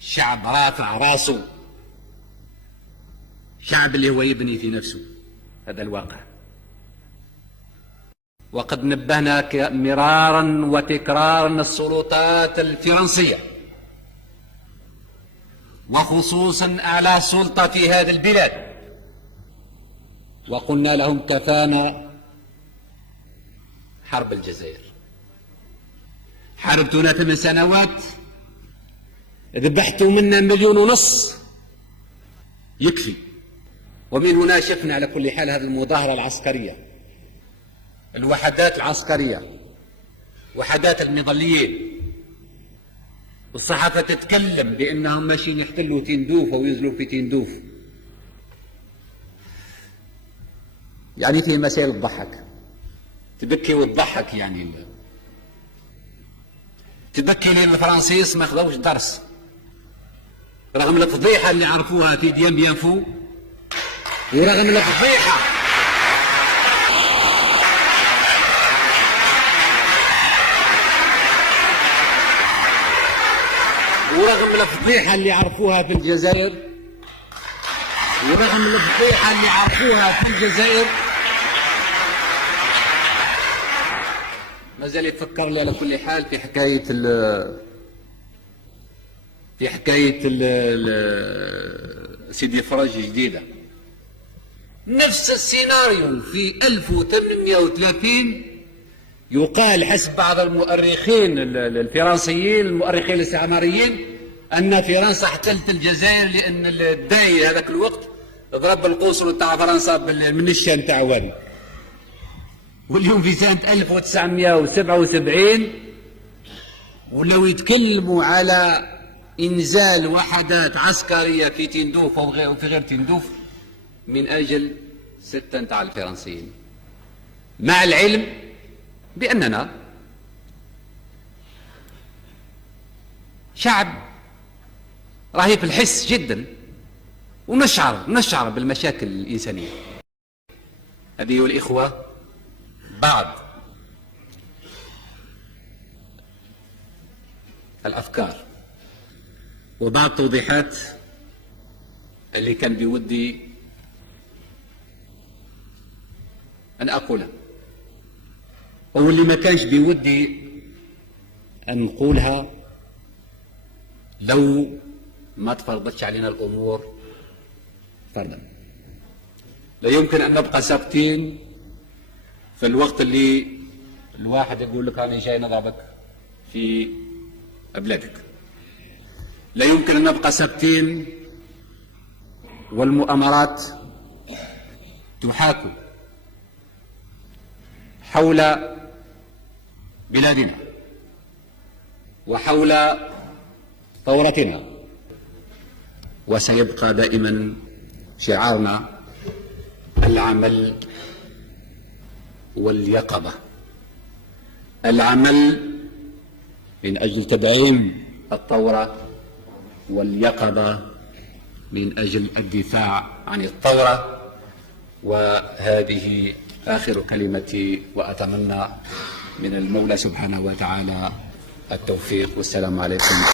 شعب رافع راسه، شعب اللي هو يبني في نفسه. هذا الواقع. وقد نبهنا مرارا وتكرارا السلطات الفرنسية وخصوصا أعلى سلطة في هذه البلاد، وقلنا لهم كفانا حرب الجزائر. حاربتونا 8 سنوات، ذبحتوا منا 1.5 مليون، يكفي. ومن هنا شفنا على كل حال هذه المظاهرة العسكرية، الوحدات العسكرية، وحدات المظليين، والصحافة تتكلم بأنهم ماشيين يحتلوا تندوف أو ينزلوا في تندوف. يعني فيه مسائل تضحك، تبكي وتضحك. يعني تبكي لأن الفرنسيس ما خذوش درس رغم الفضيحة اللي عرفوها في ديان بيانفو، ورغم الفضيحة اللي عرفوها في الجزائر، ورغم الفضيحة اللي عرفوها في الجزائر، ما زال يتفكر لي على كل حال في حكاية سيدي فرج جديدة. نفس السيناريو في 1830 يقال حسب بعض المؤرخين الفرنسيين، المؤرخين الاستعماريين، أن فرنسا احتلت الجزائر لأن الداعي هذاك الوقت ضرب القنصل تاع فرنسا بالمنشة نتاعو هذه. واليوم في سنة 1977 ولاو يتكلموا على إنزال وحدات عسكرية في تندوف أو في غير تندوف من أجل 6 نتاع الفرنسيين، مع العلم بأننا شعب رهيب الحس جدا، ونشعر بالمشاكل الإنسانية. هذه الإخوة بعض الأفكار وبعض التوضيحات اللي كان بودي أن أقولها، أو اللي ما كانش بودي أن نقولها لو ما تفرضتش علينا الأمور فردا. لا يمكن أن نبقى ساكتين في الوقت اللي الواحد يقول لك أنا جاي نضربك في بلادك. لا يمكن أن نبقى ساكتين والمؤامرات تحاك حول بلادنا وحول ثورتنا. وسيبقى دائما شعارنا العمل واليقظة، العمل من أجل تدعيم الثورة، واليقظة من أجل الدفاع عن الثورة. وهذه آخر كلمتي، وأتمنى من المولى سبحانه وتعالى التوفيق. والسلام عليكم.